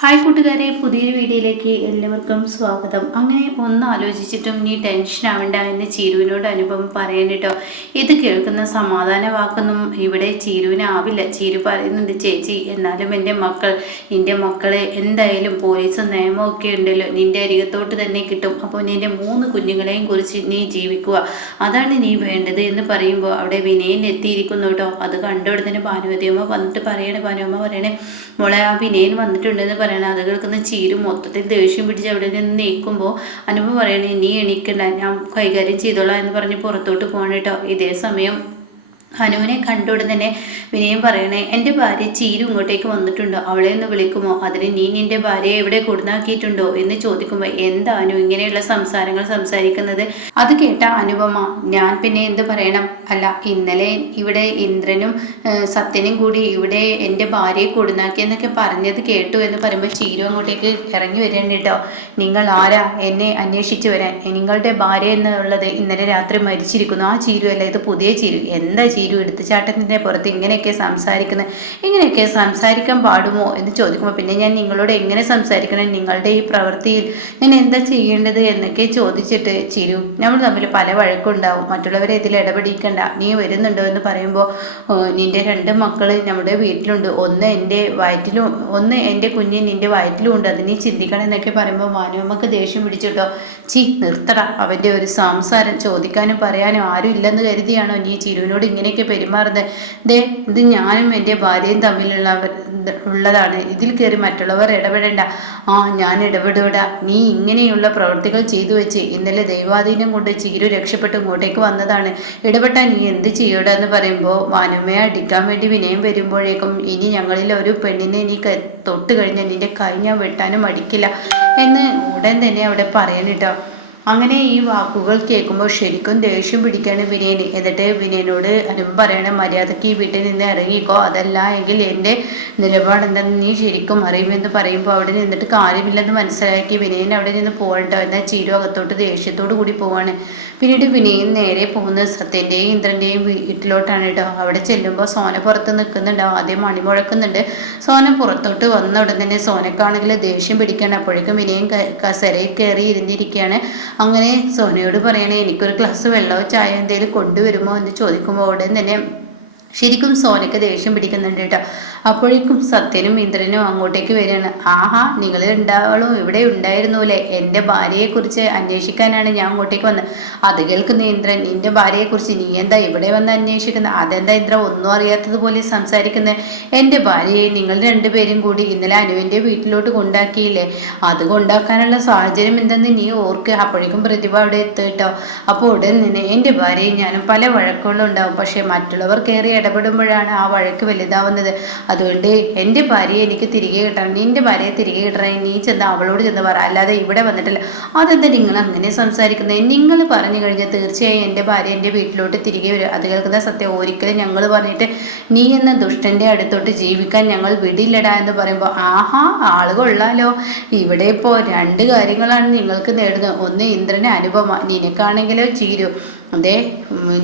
Hi കൂട്ടുകാരെ, പുതിയൊരു വീഡിയോയിലേക്ക് എല്ലാവർക്കും സ്വാഗതം. അങ്ങനെ ഒന്ന് ആലോചിച്ചിട്ടും നീ ടെൻഷൻ ആവണ്ട എന്ന് ചീരുവിനോട് അനുപമ പറയാൻ കേട്ടോ. ഇത് കേൾക്കുന്ന സമാധാന വാക്കൊന്നും ഇവിടെ ചീരുവിനാവില്ല. ചീരു പറയുന്നുണ്ട്, ചേച്ചി എന്നാലും നിൻ്റെ മക്കളെ എന്തായാലും പോലീസും നിയമമൊക്കെ ഉണ്ടല്ലോ, നിൻ്റെ അരികത്തോട്ട് തന്നെ കിട്ടും. അപ്പോൾ നിൻ്റെ 3 കുഞ്ഞുങ്ങളെയും കുറിച്ച് നീ ജീവിക്കുക, അതാണ് നീ വേണ്ടത് എന്ന് പറയുമ്പോൾ അവിടെ വിനയൻ എത്തിയിരിക്കുന്നു കേട്ടോ. അത് കണ്ടുകൊടുത്തന്നെ ഭാനുമതിയമ്മ വന്നിട്ട് ഭാനുമ്മ പറയണേ, മോളെ ആ വിനയൻ വന്നിട്ടുണ്ടെന്ന് പറയണേ. അത് കേൾക്കുന്ന ചീരു മൊത്തത്തിൽ ദേഷ്യം പിടിച്ച് അവിടെ നിന്ന് നീക്കുമ്പോൾ അനുപമ പറയണേ, നീ എണീക്കണ്ട, ഞാൻ കൈകാര്യം ചെയ്തോളാം എന്ന് പറഞ്ഞ് പുറത്തോട്ട് പോകണം കേട്ടോ. ഇതേ സമയം ഹനുവിനെ കണ്ടുകൊണ്ട് തന്നെ വിനയം പറയണേ, എൻ്റെ ഭാര്യ ചീരു ഇങ്ങോട്ടേക്ക് വന്നിട്ടുണ്ടോ, അവളെ ഒന്ന് വിളിക്കുമോ, അതിന് നീ നിൻ്റെ ഭാര്യയെ എവിടെ കൊടുന്നാക്കിയിട്ടുണ്ടോ എന്ന് ചോദിക്കുമ്പോൾ എന്താ അനു ഇങ്ങനെയുള്ള സംസാരങ്ങൾ സംസാരിക്കുന്നത്? അത് കേട്ട അനുപമ, ഞാൻ പിന്നെ എന്ത് പറയണം, അല്ല ഇന്നലെ ഇവിടെ ഇന്ദ്രനും സത്യനും കൂടി ഇവിടെ എൻ്റെ ഭാര്യയെ കൊടുന്നാക്കി എന്നൊക്കെ പറഞ്ഞത് കേട്ടു എന്ന് പറയുമ്പോൾ ചീരു അങ്ങോട്ടേക്ക് ഇറങ്ങി വരേണ്ട കേട്ടോ. നിങ്ങൾ ആരാ എന്നെ അന്വേഷിച്ചു വരാൻ? നിങ്ങളുടെ ഭാര്യ എന്നുള്ളത് ഇന്നലെ രാത്രി മരിച്ചിരിക്കുന്നു, ആ ചീരു അല്ല, ഇത് പുതിയ ചീരു. എന്താ ചീരു എടുത്തുചാട്ടത്തിൻ്റെ പുറത്ത് ഇങ്ങനെയൊക്കെ സംസാരിക്കുന്നത്? ഇങ്ങനെയൊക്കെ സംസാരിക്കാൻ പാടുമോ എന്ന് ചോദിക്കുമ്പോൾ പിന്നെ ഞാൻ നിങ്ങളോട് എങ്ങനെ സംസാരിക്കണം, നിങ്ങളുടെ ഈ പ്രവൃത്തിയിൽ ഞാൻ എന്താ ചെയ്യേണ്ടത് എന്നൊക്കെ ചോദിച്ചിട്ട് ചീരു, നമ്മൾ തമ്മിൽ പല വഴക്കുണ്ടാവും, മറ്റുള്ളവരെ ഇതിൽ ഇടപെടിക്കണ്ട, നീ വരുന്നുണ്ടോ എന്ന് പറയുമ്പോൾ നിൻ്റെ 2 മക്കൾ നമ്മുടെ വീട്ടിലുണ്ട്, ഒന്ന് എൻ്റെ വയറ്റിലും ഒന്ന് എൻ്റെ കുഞ്ഞ് നിൻ്റെ വയറ്റിലും ഉണ്ട്, അത് നീ ചിന്തിക്കണം എന്നൊക്കെ പറയുമ്പോൾ ഭാനുമ്മക്ക് ദേഷ്യം പിടിച്ചിട്ടോ. നിർത്തട, അവൻ്റെ ഒരു സംസാരം, ചോദിക്കാനും പറയാനും ആരും ഇല്ലെന്ന് കരുതിയാണോ നീ ചിരുവിനോട് ഇങ്ങനെയൊക്കെ പെരുമാറുന്നത്? ഇത് ഞാനും എൻ്റെ ഭാര്യയും ഉള്ളതാണ്, ഇതിൽ കയറി മറ്റുള്ളവർ ഇടപെടേണ്ട. ഞാൻ ഇടപെടൂടാ, നീ ഇങ്ങനെയുള്ള പ്രവൃത്തികൾ ചെയ്തു വെച്ച് ഇന്നലെ ദൈവാധീനം കൊണ്ട് ചീരു രക്ഷപ്പെട്ട് ഇങ്ങോട്ടേക്ക് വന്നതാണ്, ഇടപെട്ടാ നീ എന്ത് ചെയ്യൂടാ എന്ന് പറയുമ്പോൾ ഭാനുമ്മയെ അടിക്കാൻ വേണ്ടി വിനയം വരുമ്പോഴേക്കും, ഇനി ഞങ്ങളിൽ ഒരു പെണ്ണിനെ നീ തൊട്ട് കഴിഞ്ഞാൽ നിന്റെ കൈ ഞാൻ വെട്ടാനും മടിക്കില്ല എന്ന് ഉടൻ തന്നെ അവിടെ പറയാനിട്ടോ. അങ്ങനെ ഈ വാക്കുകൾ കേൾക്കുമ്പോൾ ശരിക്കും ദേഷ്യം പിടിക്കാണ് വിനയന്. എന്നിട്ട് വിനയനോട് അനുപമ പറയണം, മര്യാദയ്ക്ക് ഈ വീട്ടിൽ നിന്ന് ഇറങ്ങിക്കോ, അതല്ല എങ്കിൽ എൻ്റെ നിലപാടെന്തെന്ന് നീ ശരിക്കും അറിയുമെന്ന് പറയുമ്പോൾ അവിടെ നിന്നിട്ട് കാര്യമില്ലെന്ന് മനസ്സിലാക്കി വിനയൻ അവിടെ നിന്ന് പോകട്ടോ. എന്നാൽ ചീരു അകത്തോട്ട് ദേഷ്യത്തോടു കൂടി പോവാണ്. പിന്നീട് വിനയൻ നേരെ പോകുന്നത് സത്യൻ്റെയും ഇന്ദ്രൻ്റെയും വീട്ടിലോട്ടാണ് കേട്ടോ. അവിടെ ചെല്ലുമ്പോൾ സോന പുറത്ത് നിൽക്കുന്നുണ്ട്, ആദ്യം മണി മുഴക്കുന്നുണ്ട്. സോന പുറത്തോട്ട് വന്ന ഉടൻ തന്നെ സോനക്കാണെങ്കിൽ ദേഷ്യം പിടിക്കണം. അപ്പോഴേക്കും വിനയൻ കസേരയിൽ കയറി ഇരുന്നിരിക്കുകയാണ്. അങ്ങനെ സോനയോട് പറയണേ, എനിക്കൊരു ഗ്ലാസ് വെള്ളമോ ചായ എന്തെങ്കിലും കൊണ്ടുവരുമോ എന്ന് ചോദിക്കുമ്പോൾ ഉടൻ തന്നെ ശരിക്കും സോനയ്ക്ക് ദേഷ്യം പിടിക്കുന്നുണ്ട് കേട്ടോ. അപ്പോഴേക്കും സത്യനും ഇന്ദ്രനും അങ്ങോട്ടേക്ക് വരികയാണ്. ആഹാ, നിങ്ങൾ രണ്ടാളും ഇവിടെ ഉണ്ടായിരുന്നൂല്ലേ, എൻ്റെ ഭാര്യയെക്കുറിച്ച് അന്വേഷിക്കാനാണ് ഞാൻ അങ്ങോട്ടേക്ക് വന്നത്. അത് കേൾക്കുന്ന ഇന്ദ്രൻ, നിൻ്റെ ഭാര്യയെക്കുറിച്ച് നീ എന്താ ഇവിടെ വന്ന് അന്വേഷിക്കുന്നത്? അതെന്താ ഇന്ദ്ര ഒന്നും അറിയാത്തതുപോലെ സംസാരിക്കുന്നത്? എൻ്റെ ഭാര്യയെ നിങ്ങൾ 2 പേരും കൂടി ഇന്നലെ അനുവിൻ്റെ വീട്ടിലോട്ട് കൊണ്ടാക്കിയില്ലേ, അത് കൊണ്ടാക്കാനുള്ള സാഹചര്യം എന്തെന്ന് നീ ഓർക്ക്. അപ്പോഴേക്കും പ്രതിഭ അവിടെ എത്തും. അപ്പോൾ ഉടൻ തന്നെ എൻ്റെ ഭാര്യയും ഞാനും പല വഴക്കുകളും ഉണ്ടാവും, പക്ഷേ മറ്റുള്ളവർ കയറി ഇടപെടുമ്പോഴാണ് ആ വഴക്ക് വലുതാവുന്നത്. അതുകൊണ്ട് എൻ്റെ ഭാര്യയെ എനിക്ക് തിരികെ കിട്ടണം, നിൻ്റെ ഭാര്യയെ തിരികെ കിട്ടണം, നീ ചെന്ന് അവളോട് ചെന്ന് പറ, അല്ലാതെ ഇവിടെ വന്നിട്ടില്ല. അതെന്താ നിങ്ങൾ അങ്ങനെ സംസാരിക്കുന്നത്? നിങ്ങൾ പറഞ്ഞു കഴിഞ്ഞാൽ തീർച്ചയായും എൻ്റെ ഭാര്യ എൻ്റെ വീട്ടിലോട്ട് തിരികെ വരും. അത് കേൾക്കുന്ന സത്യം, ഒരിക്കലും ഞങ്ങൾ പറഞ്ഞിട്ട് നീ എന്ന ദുഷ്ടൻ്റെ അടുത്തോട്ട് ജീവിക്കാൻ ഞങ്ങൾ വിടില്ലടാ എന്ന് പറയുമ്പോൾ, ആഹാ ആള് കൊള്ളാലോ, ഇവിടെ ഇപ്പോൾ 2 കാര്യങ്ങളാണ് നിങ്ങൾക്ക് നേടുന്നത്. ഒന്ന് ഇന്ദ്രനെ അനുപമ, നിനക്കാണെങ്കിലോ ചീരു. അതെ,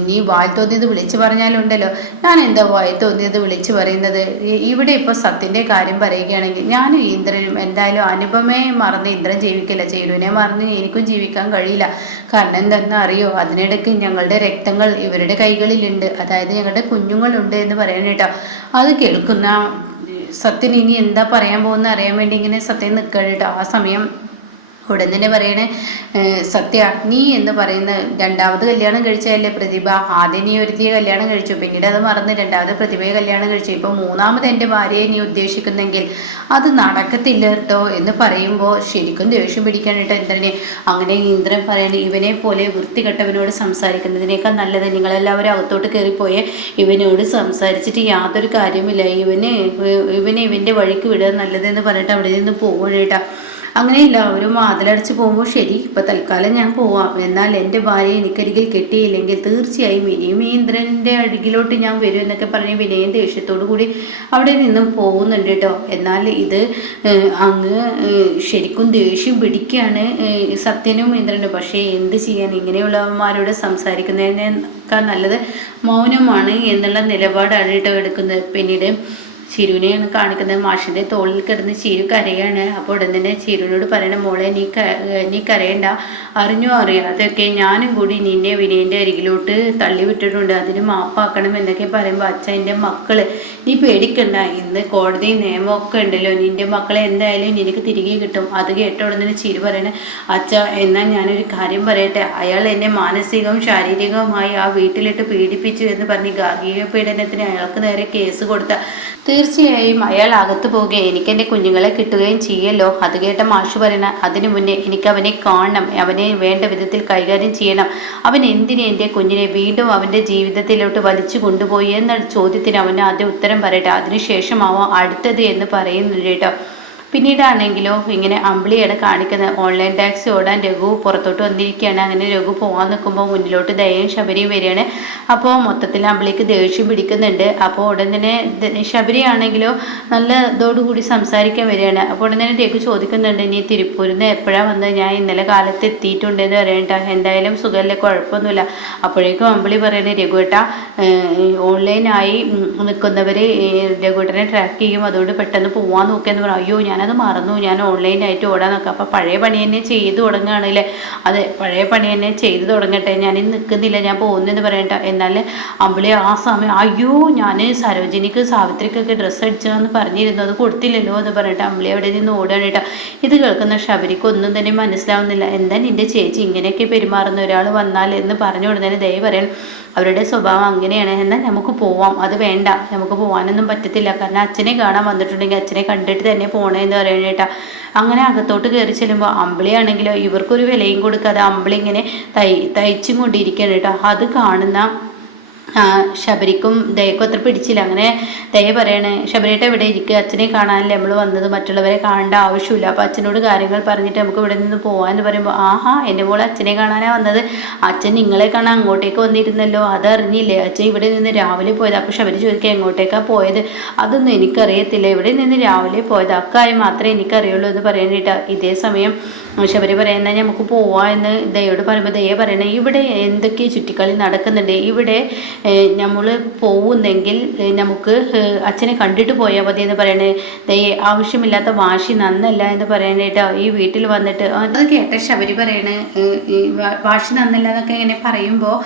നീ വായി തോന്നിയത് വിളിച്ചു പറഞ്ഞാലുണ്ടല്ലോ, ഞാൻ എന്താ വായി തോന്നിയത് വിളിച്ചു പറയുന്നത്? ഇവിടെ ഇപ്പോൾ സത്യൻ്റെ കാര്യം പറയുകയാണെങ്കിൽ ഞാനും ഇന്ദ്രനും എന്തായാലും അനുപമയെ മറന്ന് ഇന്ദ്രൻ ജീവിക്കില്ല, ചേരുവിനെ മറന്ന് എനിക്കും ജീവിക്കാൻ കഴിയില്ല. കാരണം എന്താണെന്ന് അറിയോ, അതിനിടയ്ക്ക് ഞങ്ങളുടെ രക്തങ്ങൾ ഇവരുടെ കൈകളിലുണ്ട്, അതായത് ഞങ്ങളുടെ കുഞ്ഞുങ്ങളുണ്ട് എന്ന് പറയാൻ കേട്ടോ. അത് കേൾക്കുന്ന സത്യൻ ഇനി എന്താ പറയാൻ പോകുന്ന അറിയാൻ വേണ്ടി ഇങ്ങനെ സത്യം നിൽക്കുക കേട്ടോ. ആ സമയം ഉടൻ തന്നെ പറയണേ, സത്യ നീ എന്ന് പറയുന്ന 2ാമത് കല്യാണം കഴിച്ചതല്ലേ പ്രതിഭ? ആദ്യം നീ ഒരുത്തിയെ കല്യാണം കഴിച്ചു, പിന്നീട് അത് മറന്ന് 2ാമത് പ്രതിഭയെ കല്യാണം കഴിച്ചു, ഇപ്പോൾ 3ാമത് എൻ്റെ ഭാര്യയെ നീ ഉദ്ദേശിക്കുന്നെങ്കിൽ അത് നടക്കത്തില്ല കേട്ടോ എന്ന് പറയുമ്പോൾ ശരിക്കും ദേഷ്യം പിടിക്കാനായിട്ട് ഇന്ദ്രനെ. അങ്ങനെ ഇന്ദ്രൻ പറയണേ, ഇവനെ പോലെ വൃത്തികെട്ടവനോട് സംസാരിക്കുന്നതിനേക്കാൾ നല്ലത് നിങ്ങളെല്ലാവരും അകത്തോട്ട് കയറിപ്പോയേ ഇവനോട് സംസാരിച്ചിട്ട് യാതൊരു കാര്യമില്ല, ഇവൻ്റെ വഴിക്ക് വിടുക നല്ലതെന്ന് പറഞ്ഞിട്ട് അവിടെ നിന്ന് പോകണേട്ടാ. അങ്ങനെ എല്ലാവരും വാതിലടച്ച് പോകുമ്പോൾ, ശരി ഇപ്പം തൽക്കാലം ഞാൻ പോവാം, എന്നാൽ എൻ്റെ ഭാര്യയെ എനിക്കരികിൽ കെട്ടിയില്ലെങ്കിൽ തീർച്ചയായും ഇനിയും ഇന്ദ്രൻ്റെ അരികിലോട്ട് ഞാൻ വരും എന്നൊക്കെ പറഞ്ഞ് വിനയൻ ദേഷ്യത്തോടു കൂടി അവിടെ നിന്നും പോകുന്നുണ്ട് കേട്ടോ. എന്നാൽ ഇത് അങ്ങ് ശരിക്കും ദേഷ്യം പിടിക്കുകയാണ് സത്യനും ഇന്ദ്രനും. പക്ഷേ എന്ത് ചെയ്യാൻ, ഇങ്ങനെയുള്ളവന്മാരോട് സംസാരിക്കുന്നതിനേക്കാൾ നല്ലത് മൗനമാണ് എന്നുള്ള നിലപാടാണ് കേട്ടോ എടുക്കുന്നത്. പിന്നീട് ചിരുവിനെയാണ് കാണിക്കുന്നത്. മാഷിൻ്റെ തോളിൽ കിടന്ന് ചിരു കരയാണ്. അപ്പോൾ ഉടൻ തന്നെ ചിരുവിനോട് പറയണം, മോളെ നീ കരയണ്ട, അറിയാതൊക്കെ ഞാനും കൂടി നിന്നെ വിനയൻ്റെ അരികിലോട്ട് തള്ളിവിട്ടിട്ടുണ്ട്, അതിന് മാപ്പാക്കണം എന്നൊക്കെ പറയുമ്പോൾ അച്ഛ എൻ്റെ മക്കള് നീ പേടിക്കണ്ട, ഇന്ന് കോടതി നിയമമൊക്കെ ഉണ്ടല്ലോ, നിൻ്റെ മക്കളെ എന്തായാലും നിനക്ക് തിരികെ കിട്ടും. അത് കേട്ട ഉടനെ ചിരു പറയണേ, അച്ഛ എന്നാൽ ഞാനൊരു കാര്യം പറയട്ടെ, അയാൾ എന്നെ മാനസികവും ശാരീരികവുമായി ആ വീട്ടിലിട്ട് പീഡിപ്പിച്ചു എന്ന് പറഞ്ഞ് ഗാർഹിക പീഡനത്തിന് അയാൾക്ക് നേരെ കേസ് കൊടുത്ത തീർച്ചയായും അയാൾ അകത്ത് പോവുകയും എനിക്ക് എൻ്റെ കുഞ്ഞുങ്ങളെ കിട്ടുകയും ചെയ്യല്ലോ. അത് കേട്ട മാഷു പറയണ, അതിനു മുന്നേ എനിക്ക് അവനെ കാണണം, അവനെ വേണ്ട വിധത്തിൽ കൈകാര്യം ചെയ്യണം, അവൻ എന്തിനെ എൻ്റെ കുഞ്ഞിനെ വീണ്ടും അവൻ്റെ ജീവിതത്തിലോട്ട് വലിച്ചു കൊണ്ടുപോയി എന്ന ചോദ്യത്തിന് അവന് ആദ്യം ഉത്തരം പറയട്ടെ, അതിനുശേഷമാവാം അടുത്തത് എന്ന് പറയുന്നുണ്ട് കേട്ടോ. പിന്നീടാണെങ്കിലോ ഇങ്ങനെ അമ്പിളിയാണ് കാണിക്കുന്നത്. ഓൺലൈൻ ടാക്സി ഓടാൻ രഘു പുറത്തോട്ട് വന്നിരിക്കുകയാണ്. അങ്ങനെ രഘു പോകാൻ നിൽക്കുമ്പോൾ മുന്നിലോട്ട് ദയയും ശബരിയും വരികയാണ്. അപ്പോൾ മൊത്തത്തിൽ അമ്പിളിക്ക് ദേഷ്യം പിടിക്കുന്നുണ്ട്. അപ്പോൾ ഉടൻ തന്നെ ശബരിയാണെങ്കിലോ നല്ല ഇതോടുകൂടി സംസാരിക്കാൻ വരികയാണ്. അപ്പോൾ ഉടൻ തന്നെ രഘു ചോദിക്കുന്നുണ്ട്, നീ തിരുപ്പൂരിൽ നിന്ന് എപ്പോഴാണ് വന്നത്? ഞാൻ ഇന്നലെ കാലത്ത് എത്തിയിട്ടുണ്ടെന്ന് പറയണ്ട, എന്തായാലും സുഖമല്ലേ, കുഴപ്പമൊന്നുമില്ല. അപ്പോഴേക്കും അമ്പിളി പറയുന്നത്, രഘുവേട്ട ഓൺലൈനായി നിൽക്കുന്നവർ രഘുവേട്ടനെ ട്രാക്ക് ചെയ്യും, അതുകൊണ്ട് പെട്ടെന്ന് പോകാൻ നോക്കിയെന്ന് പറയും. അയ്യോ ഞാനത് മറന്നു, ഞാൻ ഓൺലൈനായിട്ട് ഓടാൻ നോക്കാം. അപ്പോൾ പഴയ പണി തന്നെ ചെയ്തു തുടങ്ങുകയാണല്ലേ? അതെ, പഴയ പണി തന്നെ ചെയ്തു തുടങ്ങട്ടെ, ഞാനിന്ന് നിൽക്കുന്നില്ല, ഞാൻ പോകുന്നെന്ന് പറയട്ടെ. എന്നാൽ അമ്പിളി ആ സമയം, അയ്യോ ഞാൻ സരോജിനിക്ക് സാവിത്രിക്കൊക്കെ ഡ്രസ്സ് അടിച്ചതെന്ന് പറഞ്ഞിരുന്നു, അത് കൊടുത്തില്ലല്ലോ എന്ന് പറഞ്ഞിട്ട് അമ്പിളി അവിടെ നിന്ന് ഓടുകയാണ് കേട്ടോ. ഇത് കേൾക്കുന്ന ശബരിക്ക് ഒന്നും തന്നെ മനസ്സിലാവുന്നില്ല. എന്താ നിൻ്റെ ചേച്ചി ഇങ്ങനെയൊക്കെ പെരുമാറുന്ന ഒരാൾ വന്നാൽ എന്ന് പറഞ്ഞു കൊടുത്തതിന് ദയ പറയാൻ, അവരുടെ സ്വഭാവം അങ്ങനെയാണ്, എന്നാൽ നമുക്ക് പോവാം. അത് വേണ്ട, നമുക്ക് പോകാനൊന്നും പറ്റത്തില്ല, കാരണം അച്ഛനെ കാണാൻ വന്നിട്ടുണ്ടെങ്കിൽ അച്ഛനെ കണ്ടിട്ട് തന്നെ പോകണമെന്ന് പറയണേട്ടാ. അങ്ങനെ അകത്തോട്ട് കയറി ചെല്ലുമ്പോൾ അമ്പിളിയാണെങ്കിലോ ഇവർക്കൊരു വിലയും കൊടുക്കാതെ അമ്പിളി ഇങ്ങനെ തയ്ച്ചും കൊണ്ടിരിക്കുകയാണ് കേട്ടോ. അത് കാണുന്ന ശബരിക്കും ദയക്കും അത്ര പിടിച്ചില്ല. അങ്ങനെ ദയ പറയണേ, ശബരിയേട്ട ഇവിടെ ഇരിക്കുക, അച്ഛനെ കാണാനല്ലേ നമ്മൾ വന്നത്, മറ്റുള്ളവരെ കാണേണ്ട ആവശ്യമില്ല, അപ്പോൾ അച്ഛനോട് കാര്യങ്ങൾ പറഞ്ഞിട്ട് നമുക്ക് ഇവിടെ നിന്ന് പോകാമെന്ന് പറയുമ്പോൾ, ആഹാ എൻ്റെ മോളെ അച്ഛനെ കാണാനാണ് വന്നത്, അച്ഛൻ നിങ്ങളെ കാണാൻ അങ്ങോട്ടേക്ക് വന്നിരുന്നല്ലോ, അതറിഞ്ഞില്ലേ? അച്ഛൻ ഇവിടെ നിന്ന് രാവിലെ പോയത്. അപ്പോൾ ശബരി ചോദിക്കുക, എങ്ങോട്ടേക്കാണ് പോയത്? അതൊന്നും എനിക്കറിയത്തില്ല, ഇവിടെ നിന്ന് രാവിലെ പോയത്, അക്കാര്യം മാത്രമേ എനിക്കറിയുള്ളൂ എന്ന് പറയാനായിട്ട്. ഇതേ സമയം ശബരി പറയുന്നത് നമുക്ക് പോവാ എന്ന് ദയോട് പറയുമ്പോൾ ദയ പറയണേ, ഇവിടെ എന്തൊക്കെ ചുറ്റിക്കളി നടക്കുന്നുണ്ട്, ഇവിടെ നമ്മൾ പോകുന്നെങ്കിൽ നമുക്ക് അച്ഛനെ കണ്ടിട്ട് പോയാൽ മതി എന്ന് പറയണേ. ദയ ആവശ്യമില്ലാത്ത വാശി നന്നല്ല എന്ന് പറയാനായിട്ട് ഈ വീട്ടിൽ വന്നിട്ട് അത് കേട്ട ശബരി പറയണേ, വാശി നന്നല്ല എന്നൊക്കെ ഇങ്ങനെ പറയുമ്പോൾ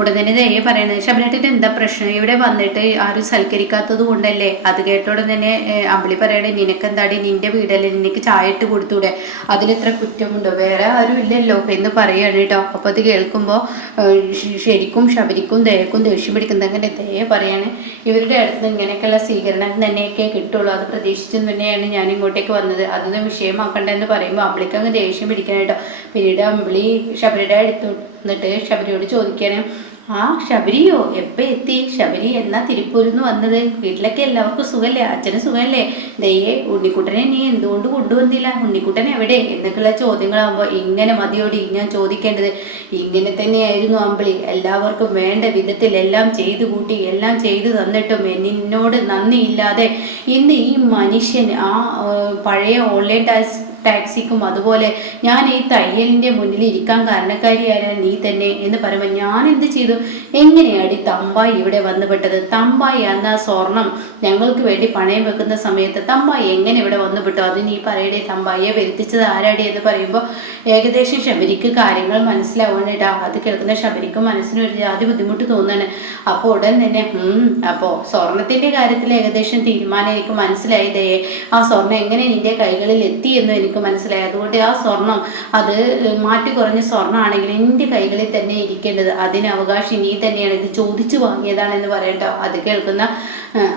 ഉടനെ ദയ പറയണത്, ശബരിയേട്ടൻ്റെ എന്താ പ്രശ്നം, ഇവിടെ വന്നിട്ട് ആരും സൽക്കരിക്കാത്തത് കൊണ്ടല്ലേ? അത് കേട്ട ഉടൻ തന്നെ അമ്പിളി പറയണേ, നിനക്കെന്താടി, നിന്റെ വീടല്ലേ, നിനക്ക് ചായ ഇട്ട് കൊടുത്തൂടെ, അതിലെത്ര കുറ്റമുണ്ടോ, വേറെ ആരും ഇല്ലല്ലോ എന്ന് പറയുകയാണ് കേട്ടോ. അപ്പോൾ അത് കേൾക്കുമ്പോൾ ശരിക്കും ശബരിക്കും ദയക്കും ദേഷ്യം പിടിക്കുന്നത്. അങ്ങനെ ദയ പറയാണ്, ഇവരുടെ അടുത്ത് ഇങ്ങനെയൊക്കെയുള്ള സ്വീകരണം തന്നെയൊക്കെ കിട്ടുള്ളൂ, അത് പ്രതീക്ഷിച്ചു തന്നെയാണ് ഞാൻ ഇങ്ങോട്ടേക്ക് വന്നത്, അതൊന്നും വിഷയമാക്കണ്ടെന്ന് പറയുമ്പോൾ അമ്പിളിക്ക് അങ്ങ് ദേഷ്യം പിടിക്കണം കേട്ടോ. പിന്നീട് അമ്പിളി ശബരിയുടെ അടുത്ത് എന്നിട്ട് ശബരിയോട് ചോദിക്കാണ്, ആ ശബരിയോ എപ്പോൾ എത്തി? ശബരി എന്നാ തിരുപ്പൂരിൽ നിന്ന് വന്നത്? വീട്ടിലൊക്കെ എല്ലാവർക്കും സുഖമല്ലേ? അച്ഛന് സുഖമല്ലേ? ദയ്യേ ഉണ്ണിക്കുട്ടനെ നീ എന്തുകൊണ്ട് കൊണ്ടുവന്നില്ല? ഉണ്ണിക്കുട്ടൻ എവിടെ? എന്നൊക്കെയുള്ള ചോദ്യങ്ങളാകുമ്പോൾ ഇങ്ങനെ മതിയോടി ഞാൻ ചോദിക്കേണ്ടത്? ഇങ്ങനെ തന്നെയായിരുന്നു അമ്പിളി, എല്ലാവർക്കും വേണ്ട വിധത്തിൽ എല്ലാം ചെയ്തു കൂട്ടി, എല്ലാം ചെയ്തു തന്നിട്ടും എന്നോട് നന്ദിയില്ലാതെ ഇന്ന് ഈ മനുഷ്യൻ ആ പഴയ ഓൺലൈൻ ടാക്സിക്കും അതുപോലെ ഞാൻ ഈ തയ്യലിൻ്റെ മുന്നിൽ ഇരിക്കാൻ കാരണക്കാരിയായ നീ തന്നെ എന്ന് പറയുമ്പോൾ ഞാൻ എന്ത് ചെയ്തു? എങ്ങനെയാണ് തമ്പായി ഇവിടെ വന്നുപെട്ടത്? തമ്പായി അന്ന് സ്വർണം ഞങ്ങൾക്ക് വേണ്ടി പണയം വെക്കുന്ന സമയത്ത് തമ്പായി എങ്ങനെ ഇവിടെ വന്നുപെട്ടു? അത് നീ പറയടേ, തമ്പായിയെ വരുത്തിച്ചത് ആരാടി എന്ന് പറയുമ്പോൾ ഏകദേശം ശബരിക്ക് കാര്യങ്ങൾ മനസ്സിലാവാനായിട്ടാ. അത് കേൾക്കുന്ന ശബരിക്ക് മനസ്സിന് ഒരു ജാതി ബുദ്ധിമുട്ട് തോന്നാണ്. അപ്പോൾ ഉടൻ തന്നെ അപ്പോൾ സ്വർണത്തിൻ്റെ കാര്യത്തിൽ ഏകദേശം തീരുമാനം എനിക്ക് മനസ്സിലായതേ, ആ സ്വർണം എങ്ങനെ നിന്റെ കൈകളിൽ എത്തി എന്ന് എനിക്ക് മനസ്സിലായി. അതുകൊണ്ട് ആ സ്വർണം അത് മാറ്റി കുറഞ്ഞ സ്വർണ്ണമാണെങ്കിൽ എൻ്റെ കൈകളിൽ തന്നെ ഇരിക്കേണ്ടത്, അതിന് അവകാശം നീ തന്നെയാണ്, ഇത് ചോദിച്ചു വാങ്ങിയതാണെന്ന് പറയട്ടോ. അത് കേൾക്കുന്ന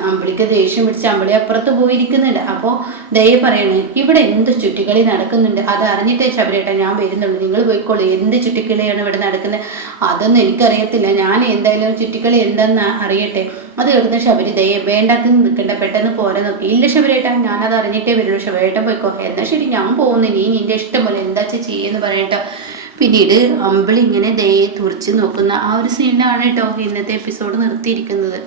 അമ്പിളിക്ക് ദേഷ്യം പിടിച്ച് അമ്പിളി അപ്പുറത്ത് പോയിരിക്കുന്നുണ്ട്. അപ്പോൾ ദയ പറയണേ, ഇവിടെ എന്ത് ചുറ്റിക്കളി നടക്കുന്നുണ്ട്, അത് അറിഞ്ഞിട്ടേ ശബരിയേട്ടാ ഞാൻ വരുന്നുള്ളൂ, നിങ്ങൾ പോയിക്കോളൂ, എന്ത് ചുറ്റിക്കളിയാണ് ഇവിടെ നടക്കുന്നത്? അതൊന്നും എനിക്കറിയത്തില്ല, ഞാൻ എന്തായാലും ചുറ്റിക്കളി എന്താണെന്ന് അറിയട്ടെ. അത് കേൾക്കുന്ന ശബരി ദയ വേണ്ടാത്ത നിൽക്കണ്ട, പെട്ടെന്ന് പോരാ നോക്കി. ഇല്ല ശബരിയേട്ടാ, ഞാനത് അറിഞ്ഞിട്ടേ വരുള്ളൂ, ശബരിയേട്ടൻ പോയിക്കോ. എന്നാൽ ശരി ഞാൻ പോകുന്നു, നീ നിന്റെ ഇഷ്ടം പോലെ എന്താ ചെയ്യുമെന്ന് പറയട്ടോ. പിന്നീട് അമ്പിളി ഇങ്ങനെ ദയെ തുറച്ച് നോക്കുന്ന ആ ഒരു സീനാണ് കേട്ടോ ഇന്നത്തെ എപ്പിസോഡ് നിർത്തിയിരിക്കുന്നത്.